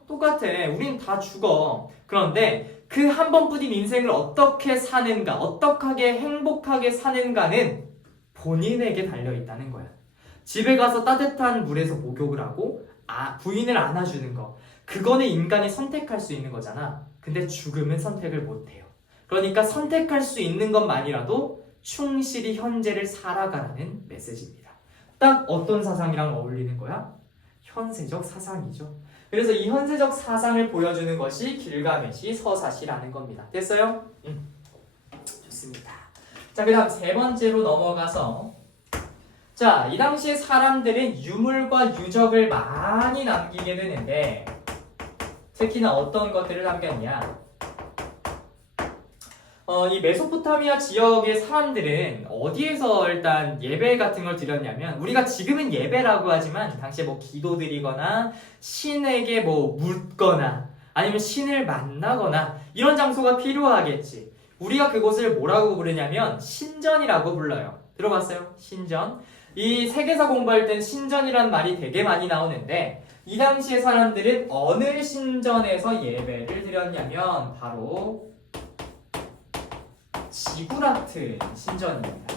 똑같아. 우린 다 죽어. 그런데 그 한 번뿐인 인생을 어떻게 사는가, 어떻게 행복하게 사는가는 본인에게 달려있다는 거야. 집에 가서 따뜻한 물에서 목욕을 하고 부인을 안아주는 거. 그거는 인간이 선택할 수 있는 거잖아. 근데 죽음은 선택을 못해요. 그러니까 선택할 수 있는 것만이라도 충실히 현재를 살아가라는 메시지입니다. 딱 어떤 사상이랑 어울리는 거야? 현세적 사상이죠. 그래서 이 현세적 사상을 보여주는 것이 길가메시 서사시라는 겁니다. 됐어요? 좋습니다. 자, 그 다음 세 번째로 넘어가서 자, 이 당시에 사람들은 유물과 유적을 많이 남기게 되는데 특히나 어떤 것들을 남겼냐? 이 메소포타미아 지역의 사람들은 어디에서 일단 예배 같은 걸 드렸냐면 우리가 지금은 예배라고 하지만 당시에 뭐 기도드리거나 신에게 뭐 묻거나 아니면 신을 만나거나 이런 장소가 필요하겠지. 우리가 그곳을 뭐라고 부르냐면 신전이라고 불러요. 들어봤어요? 신전. 이 세계사 공부할 땐 신전이란 말이 되게 많이 나오는데 이 당시의 사람들은 어느 신전에서 예배를 드렸냐면 바로 지구라트 신전입니다.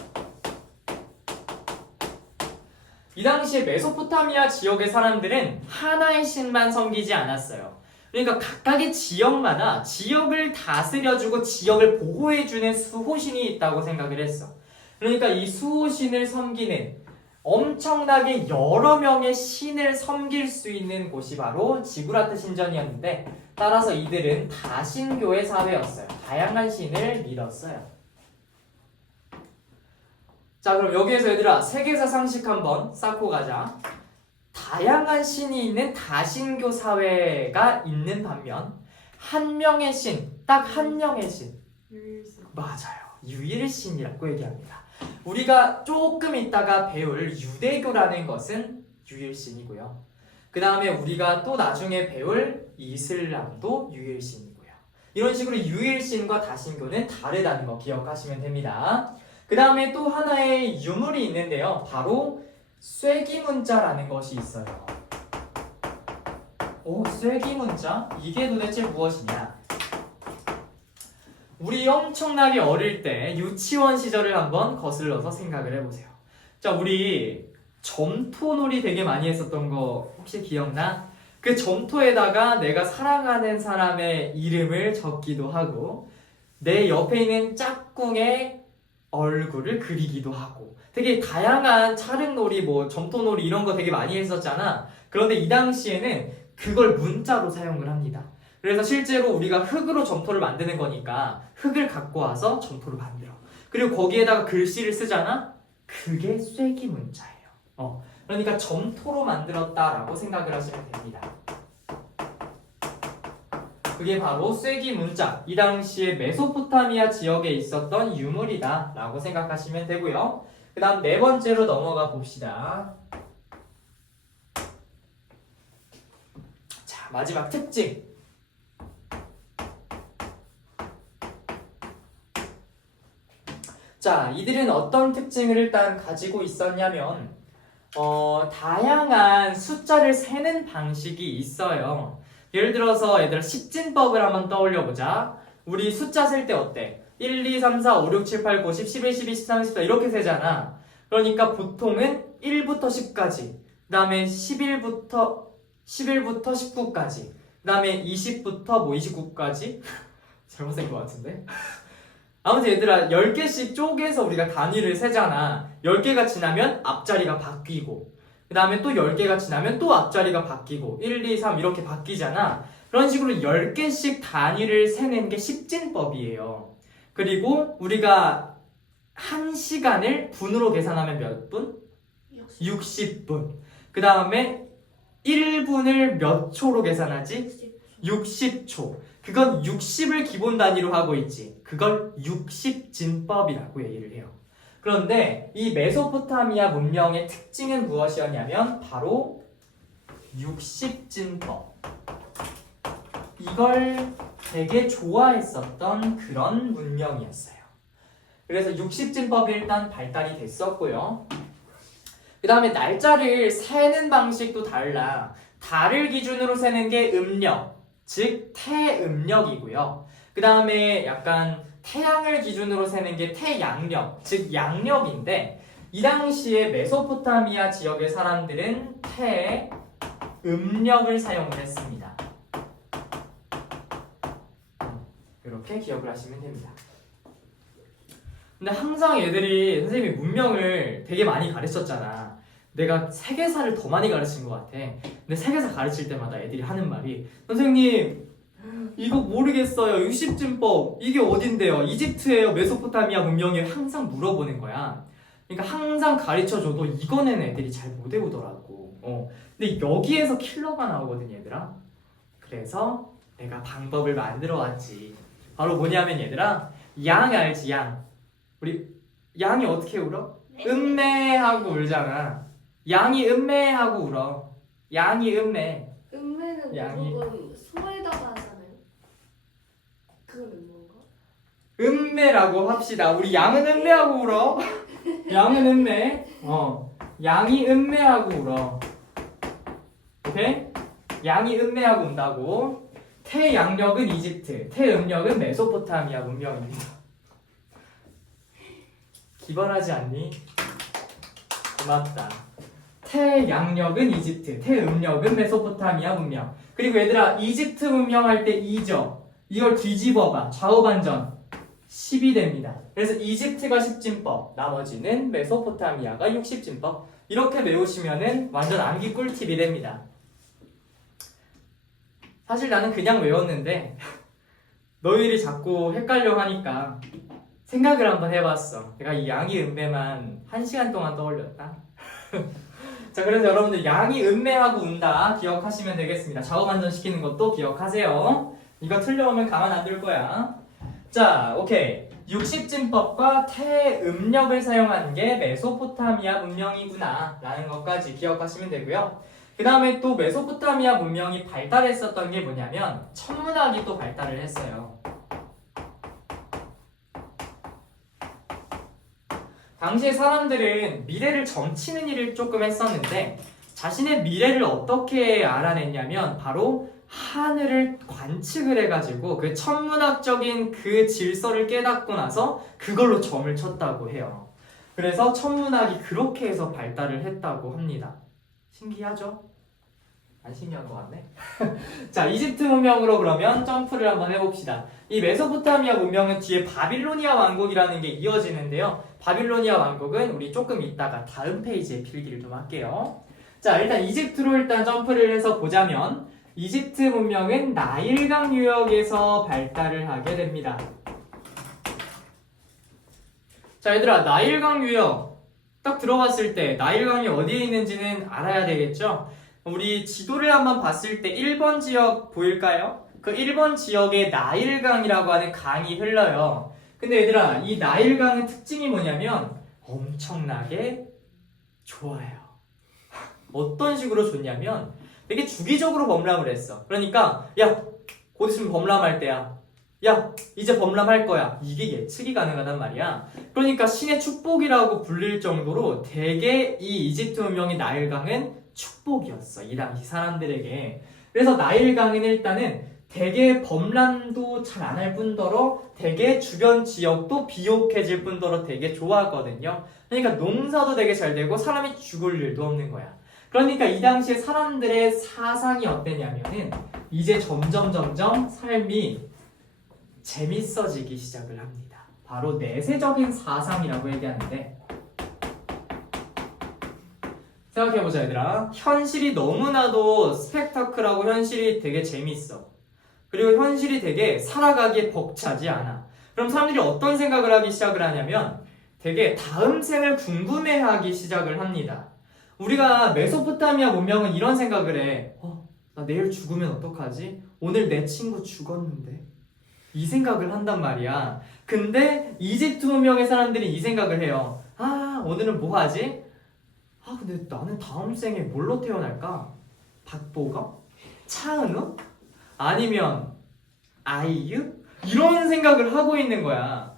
이 당시에 메소포타미아 지역의 사람들은 하나의 신만 섬기지 않았어요. 그러니까 각각의 지역마다 지역을 다스려주고 지역을 보호해주는 수호신이 있다고 생각을 했어. 그러니까 이 수호신을 섬기는 엄청나게 여러 명의 신을 섬길 수 있는 곳이 바로 지구라트 신전이었는데 따라서 이들은 다신교의 사회였어요. 다양한 신을 믿었어요. 자, 그럼 여기에서 얘들아 세계사 상식 한번 쌓고 가자. 다양한 신이 있는 다신교 사회가 있는 반면 한 명의 신, 딱 한 명의 신 맞아요. 유일신이라고 얘기합니다. 우리가 조금 있다가 배울 유대교라는 것은 유일신이고요. 그 다음에 우리가 또 나중에 배울 이슬람도 유일신이고요. 이런 식으로 유일신과 다신교는 다르다는 거 기억하시면 됩니다. 그 다음에 또 하나의 유물이 있는데요. 바로 쇠기문자라는 것이 있어요. 쇠기문자? 이게 도대체 무엇이냐? 우리 엄청나게 어릴 때 유치원 시절을 한번 거슬러서 생각을 해보세요. 자, 우리 점토놀이 되게 많이 했었던 거 혹시 기억나? 그 점토에다가 내가 사랑하는 사람의 이름을 적기도 하고 내 옆에 있는 짝꿍의 얼굴을 그리기도 하고 되게 다양한 찰흙놀이, 뭐 점토놀이 이런 거 되게 많이 했었잖아. 그런데 이 당시에는 그걸 문자로 사용을 합니다. 그래서 실제로 우리가 흙으로 점토를 만드는 거니까 흙을 갖고 와서 점토를 만들어. 그리고 거기에다가 글씨를 쓰잖아? 그게 쇠기문자예요. 그러니까 점토로 만들었다라고 생각을 하시면 됩니다. 그게 바로 쇠기문자. 이 당시에 메소포타미아 지역에 있었던 유물이다 라고 생각하시면 되고요. 그 다음 네 번째로 넘어가 봅시다. 자, 마지막 특징. 자, 이들은 어떤 특징을 일단 가지고 있었냐면 다양한 숫자를 세는 방식이 있어요. 예를 들어서 얘들아 십진법을 한번 떠올려보자. 우리 숫자 셀 때 어때? 1, 2, 3, 4, 5, 6, 7, 8, 9, 10, 11, 12, 13, 14 이렇게 세잖아. 그러니까 보통은 1부터 10까지, 그 다음에 11부터 19까지, 그 다음에 20부터 29까지 잘못 센 것 같은데? 아무튼 얘들아 10개씩 쪼개서 우리가 단위를 세잖아. 10개가 지나면 앞자리가 바뀌고 그 다음에 또 10개가 지나면 또 앞자리가 바뀌고 1, 2, 3 이렇게 바뀌잖아. 그런 식으로 10개씩 단위를 세는 게 십진법이에요. 그리고 우리가 1시간을 분으로 계산하면 몇 분? 60분. 그 다음에 1분을 몇 초로 계산하지? 60초. 그건 60을 기본 단위로 하고 있지. 그걸 60진법이라고 얘기를 해요. 그런데 이 메소포타미아 문명의 특징은 무엇이었냐면 바로 60진법. 이걸 되게 좋아했었던 그런 문명이었어요. 그래서 60진법이 일단 발달이 됐었고요. 그 다음에 날짜를 세는 방식도 달라. 달을 기준으로 세는 게 음력, 즉 태음력이고요. 그 다음에 약간 태양을 기준으로 세는 게 태양력, 즉 양력인데 이 당시에 메소포타미아 지역의 사람들은 태음력을 사용을 했습니다. 이렇게 기억을 하시면 됩니다. 근데 항상 얘들이 선생님이 문명을 되게 많이 가르쳤잖아. 내가 세계사를 더 많이 가르친 것 같아. 근데 세계사 가르칠 때마다 애들이 하는 말이 선생님 이거 모르겠어요. 육십진법 이게 어딘데요? 이집트예요? 메소포타미아 문명이에요? 항상 물어보는 거야. 그러니까 항상 가르쳐줘도 이거는 애들이 잘 못 외우더라고. 근데 여기에서 킬러가 나오거든 얘들아. 그래서 내가 방법을 만들어 왔지. 바로 뭐냐면 얘들아, 양 알지? 양. 우리 양이 어떻게 울어? 음매하고 울잖아. 양이 음매하고 울어. 양이 음매. 음매는 양이. 무조건 소에다가 하잖아요. 그거는 뭔가? 음매라고 합시다. 우리 양은 음매하고 울어. 양은 음매. 양이 음매하고 울어. 오케이? 양이 음매하고 운다고. 태양력은 이집트, 태음력은 메소포타미아 문명입니다. 기발하지 않니? 고맙다. 태양력은 이집트, 태음력은 메소포타미아 문명. 그리고 얘들아, 이집트 문명 할 때 2죠. 이걸 뒤집어봐. 좌우 반전 10이 됩니다. 그래서 이집트가 10진법, 나머지는 메소포타미아가 60진법. 이렇게 외우시면은 완전 암기 꿀팁이 됩니다. 사실 나는 그냥 외웠는데 너희들이 자꾸 헷갈려 하니까 생각을 한번 해봤어. 내가 이 양이 음매만 1시간 동안 떠올렸다. 자, 그래서 여러분들 양이 음매하고 운다 기억하시면 되겠습니다. 좌우 반전시키는 것도 기억하세요. 이거 틀려오면 가만 안 둘 거야. 자, 오케이. 60진법과 태음력을 사용하는 게 메소포타미아 문명이구나 라는 것까지 기억하시면 되고요. 그 다음에 또 메소포타미아 문명이 발달했었던 게 뭐냐면 천문학이 또 발달을 했어요. 당시에 사람들은 미래를 점치는 일을 조금 했었는데 자신의 미래를 어떻게 알아냈냐면 바로 하늘을 관측을 해가지고 그 천문학적인 그 질서를 깨닫고 나서 그걸로 점을 쳤다고 해요. 그래서 천문학이 그렇게 해서 발달을 했다고 합니다. 신기하죠? 안 신기한 것 같네. 자, 이집트 문명으로 그러면 점프를 한번 해봅시다. 이 메소포타미아 문명은 뒤에 바빌로니아 왕국이라는 게 이어지는데요. 바빌로니아 왕국은 우리 조금 이따가 다음 페이지에 필기를 좀 할게요. 자, 일단 이집트로 일단 점프를 해서 보자면 이집트 문명은 나일강 유역에서 발달을 하게 됩니다. 자, 얘들아, 나일강 유역 딱 들어봤을 때 나일강이 어디에 있는지는 알아야 되겠죠? 우리 지도를 한번 봤을 때 1번 지역 보일까요? 그 1번 지역에 나일강이라고 하는 강이 흘러요. 근데 얘들아, 이 나일강의 특징이 뭐냐면 엄청나게 좋아요. 어떤 식으로 좋냐면 되게 주기적으로 범람을 했어. 그러니까 야, 곧 있으면 범람할 때야. 야, 이제 범람할 거야. 이게 예측이 가능하단 말이야. 그러니까 신의 축복이라고 불릴 정도로 되게 이 이집트 문명의 나일강은 축복이었어. 이 당시 사람들에게. 그래서 나일강은 일단은 되게 범람도 잘 안 할 뿐더러 되게 주변 지역도 비옥해질 뿐더러 되게 좋아하거든요. 그러니까 농사도 되게 잘 되고 사람이 죽을 일도 없는 거야. 그러니까 이 당시에 사람들의 사상이 어땠냐면은 이제 점점 삶이 재밌어지기 시작을 합니다. 바로 내세적인 사상이라고 얘기하는데 생각해보자 얘들아. 현실이 너무나도 스펙타클하고 현실이 되게 재밌어. 그리고 현실이 되게 살아가기에 벅차지 않아. 그럼 사람들이 어떤 생각을 하기 시작을 하냐면 되게 다음 생을 궁금해하기 시작을 합니다. 우리가 메소포타미아 문명은 이런 생각을 해. 나 내일 죽으면 어떡하지? 오늘 내 친구 죽었는데. 이 생각을 한단 말이야. 근데 이집트 문명의 사람들이 이 생각을 해요. 오늘은 뭐 하지? 근데 나는 다음 생에 뭘로 태어날까? 박보검? 차은우? 아니면 아이유? 이런 생각을 하고 있는 거야.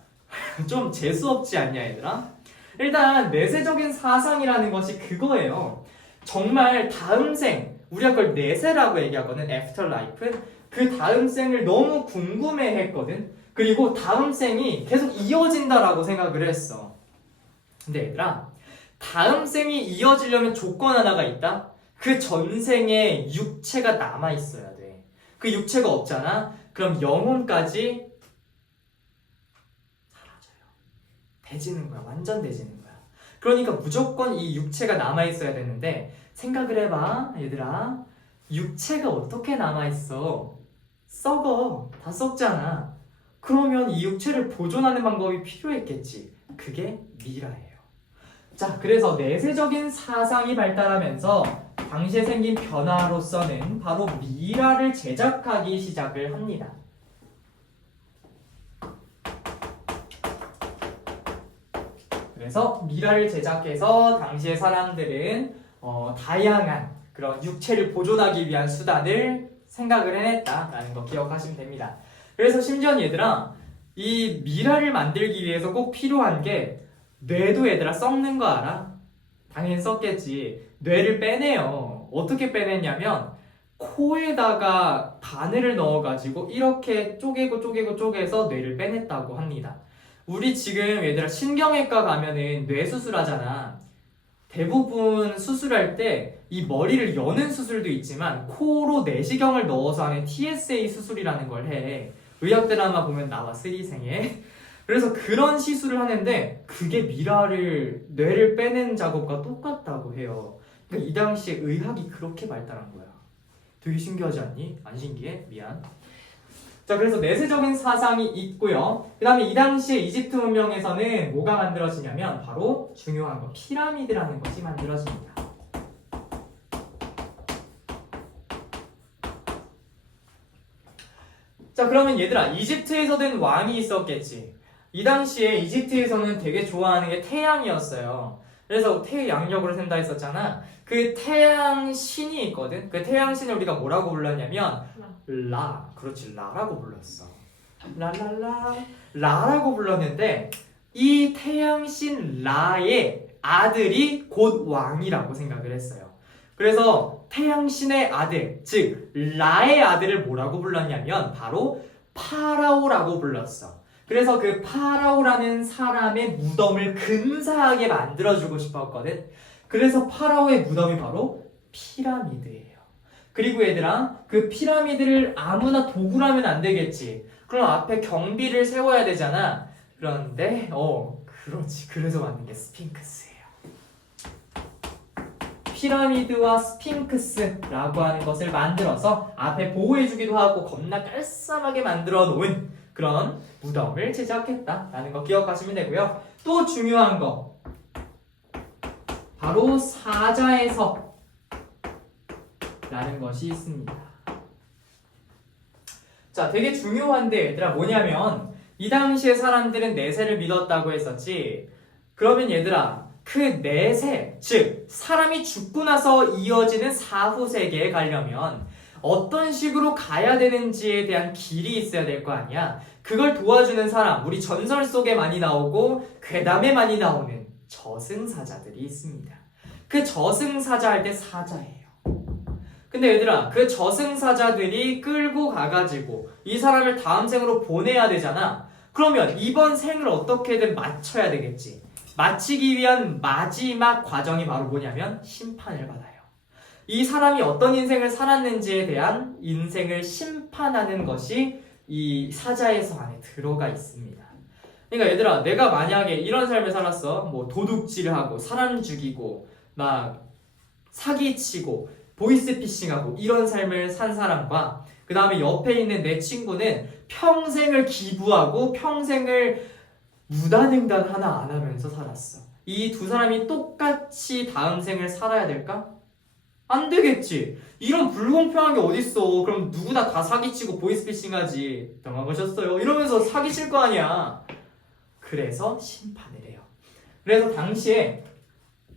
좀 재수없지 않냐 얘들아? 일단 내세적인 사상이라는 것이 그거예요. 정말 다음 생, 우리가 그걸 내세라고 얘기하거든. 애프터라이프. 그 다음 생을 너무 궁금해했거든. 그리고 다음 생이 계속 이어진다라고 생각을 했어. 근데 얘들아, 다음 생이 이어지려면 조건 하나가 있다. 그 전생에 육체가 남아 있어야 돼. 그 육체가 없잖아. 그럼 영혼까지 사라져요. 대지는 거야. 완전 대지는 거야. 그러니까 무조건 이 육체가 남아 있어야 되는데 생각을 해봐, 얘들아. 육체가 어떻게 남아 있어? 썩어. 다 썩잖아. 그러면 이 육체를 보존하는 방법이 필요했겠지. 그게 미라예요. 자, 그래서 내세적인 사상이 발달하면서 당시에 생긴 변화로서는 바로 미라를 제작하기 시작을 합니다. 그래서 미라를 제작해서 당시의 사람들은 다양한 그런 육체를 보존하기 위한 수단을 생각을 해냈다라는 거 기억하시면 됩니다. 그래서 심지어 얘들아, 이 미라를 만들기 위해서 꼭 필요한 게 뇌도 얘들아 썩는 거 알아? 당연히 썩겠지. 뇌를 빼내요. 어떻게 빼냈냐면 코에다가 바늘을 넣어가지고 이렇게 쪼개서 뇌를 빼냈다고 합니다. 우리 지금 얘들아 신경외과 가면은 뇌 수술하잖아. 대부분 수술할 때 이 머리를 여는 수술도 있지만 코로 내시경을 넣어서 하는 TSA 수술이라는 걸 해. 의학 드라마 보면 나와, 스리생에. 그래서 그런 시술을 하는데 그게 뇌를 빼낸 작업과 똑같다고 해요. 그러니까 이 당시에 의학이 그렇게 발달한 거야. 되게 신기하지 않니? 안 신기해? 미안. 자, 그래서 내세적인 사상이 있고요. 그 다음에 이 당시에 이집트 문명에서는 뭐가 만들어지냐면 바로 중요한 거 피라미드라는 것이 만들어집니다. 자, 그러면 얘들아, 이집트에서는 왕이 있었겠지. 이 당시에 이집트에서는 되게 좋아하는 게 태양이었어요. 그래서 태양력으로 센다 했었잖아. 그 태양 신이 있거든. 그 태양 신을 우리가 뭐라고 불렀냐면 그렇지, 라라고 불렀어. 라라고 불렀는데 이 태양신 라의 아들이 곧 왕이라고 생각을 했어요. 그래서 태양신의 아들, 즉 라의 아들을 뭐라고 불렀냐면 바로 파라오라고 불렀어. 그래서 그 파라오라는 사람의 무덤을 근사하게 만들어주고 싶었거든. 그래서 파라오의 무덤이 바로 피라미드예요. 그리고 얘들아, 그 피라미드를 아무나 도굴하면 안 되겠지. 그럼 앞에 경비를 세워야 되잖아. 그런데 그렇지. 그래서 만든 게 스핑크스예요. 피라미드와 스핑크스라고 하는 것을 만들어서 앞에 보호해주기도 하고 겁나 깔쌈하게 만들어 놓은 그런 무덤을 제작했다라는 거 기억하시면 되고요. 또 중요한 거 바로 사자의 섭라는 것이 있습니다. 자, 되게 중요한데 얘들아 뭐냐면 이 당시에 사람들은 내세를 믿었다고 했었지. 그러면 얘들아 그 내세, 즉 사람이 죽고 나서 이어지는 사후 세계에 가려면 어떤 식으로 가야 되는지에 대한 길이 있어야 될 거 아니야. 그걸 도와주는 사람, 우리 전설 속에 많이 나오고 괴담에 많이 나오는 저승사자들이 있습니다. 그 저승사자 할 때 사자예요. 근데 얘들아, 그 저승사자들이 끌고 가가지고 이 사람을 다음 생으로 보내야 되잖아. 그러면 이번 생을 어떻게든 마쳐야 되겠지. 마치기 위한 마지막 과정이 바로 뭐냐면 심판을 받아요. 이 사람이 어떤 인생을 살았는지에 대한 인생을 심판하는 것이 이 사자에서 안에 들어가 있습니다. 그러니까 얘들아, 내가 만약에 이런 삶을 살았어. 뭐 도둑질을 하고 사람 죽이고 막 사기치고 보이스피싱하고 이런 삶을 산 사람과 그 다음에 옆에 있는 내 친구는 평생을 기부하고 평생을 무단횡단 하나 안 하면서 살았어. 이 두 사람이 똑같이 다음 생을 살아야 될까? 안 되겠지. 이런 불공평한 게 어딨어. 그럼 누구 다 사기치고 보이스피싱하지. 당황하셨어요. 이러면서 사기칠 거 아니야. 그래서 심판을 해요. 그래서 당시에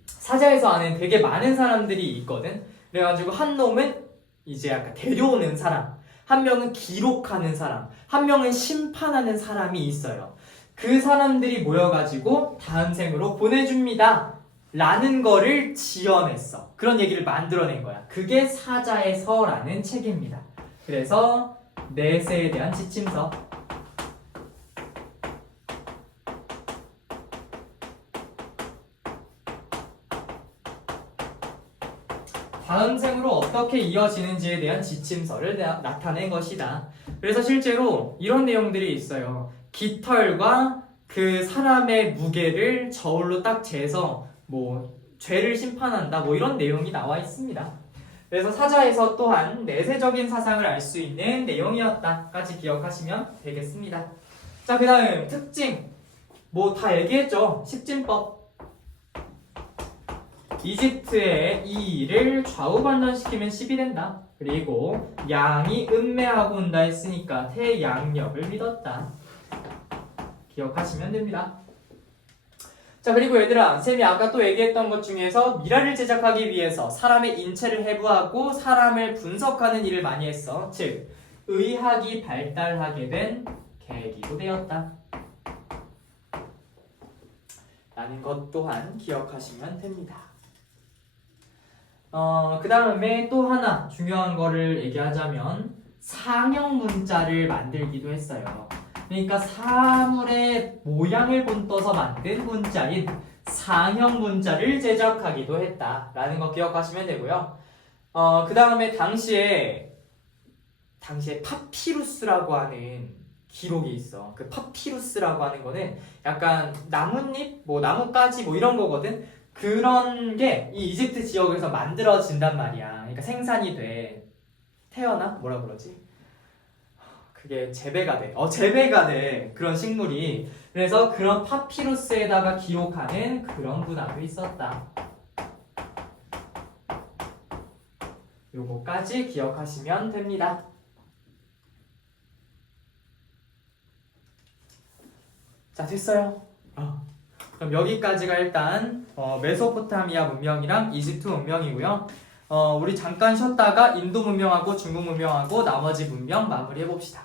사자에서 아는 되게 많은 사람들이 있거든. 그래가지고 한 놈은 이제 약간 데려오는 사람, 한 명은 기록하는 사람, 한 명은 심판하는 사람이 있어요. 그 사람들이 모여가지고 다음 생으로 보내줍니다 라는 거를 지어냈어. 그런 얘기를 만들어낸 거야. 그게 사자의 서라는 책입니다. 그래서 내세에 대한 지침서, 다음 생으로 어떻게 이어지는지에 대한 지침서를 나타낸 것이다. 그래서 실제로 이런 내용들이 있어요. 깃털과 그 사람의 무게를 저울로 딱 재서 뭐 죄를 심판한다 뭐 이런 내용이 나와 있습니다. 그래서 사자에서 또한 내세적인 사상을 알 수 있는 내용이었다까지 기억하시면 되겠습니다. 자, 그 다음 특징 뭐 다 얘기했죠. 십진법. 이집트의 이 일을 좌우 반전시키면 10이 된다. 그리고 양이 음매하고 온다 했으니까 태양력을 믿었다. 기억하시면 됩니다. 자, 그리고 얘들아, 쌤이 아까 또 얘기했던 것 중에서 미라를 제작하기 위해서 사람의 인체를 해부하고 사람을 분석하는 일을 많이 했어. 즉, 의학이 발달하게 된 계기도 되었다. 라는 것 또한 기억하시면 됩니다. 그 다음에 또 하나 중요한 거를 얘기하자면 상형 문자를 만들기도 했어요. 그러니까 사물의 모양을 본떠서 만든 문자인 상형 문자를 제작하기도 했다라는 거 기억하시면 되고요. 그 다음에 당시에 파피루스라고 하는 기록이 있어. 그 파피루스라고 하는 거는 약간 나뭇잎, 뭐 나뭇가지 뭐 이런 거거든. 그런 게 이 이집트 지역에서 만들어진단 말이야. 그러니까 생산이 돼. 태어나? 뭐라 그러지? 그게 재배가 돼. 재배가 돼. 그런 식물이. 그래서 그런 파피루스에다가 기록하는 그런 문화도 있었다. 요거까지 기억하시면 됩니다. 자, 됐어요. 그럼 여기까지가 일단 메소포타미아 문명이랑 이집트 문명이고요. 우리 잠깐 쉬었다가 인도 문명하고 중국 문명하고 나머지 문명 마무리해 봅시다.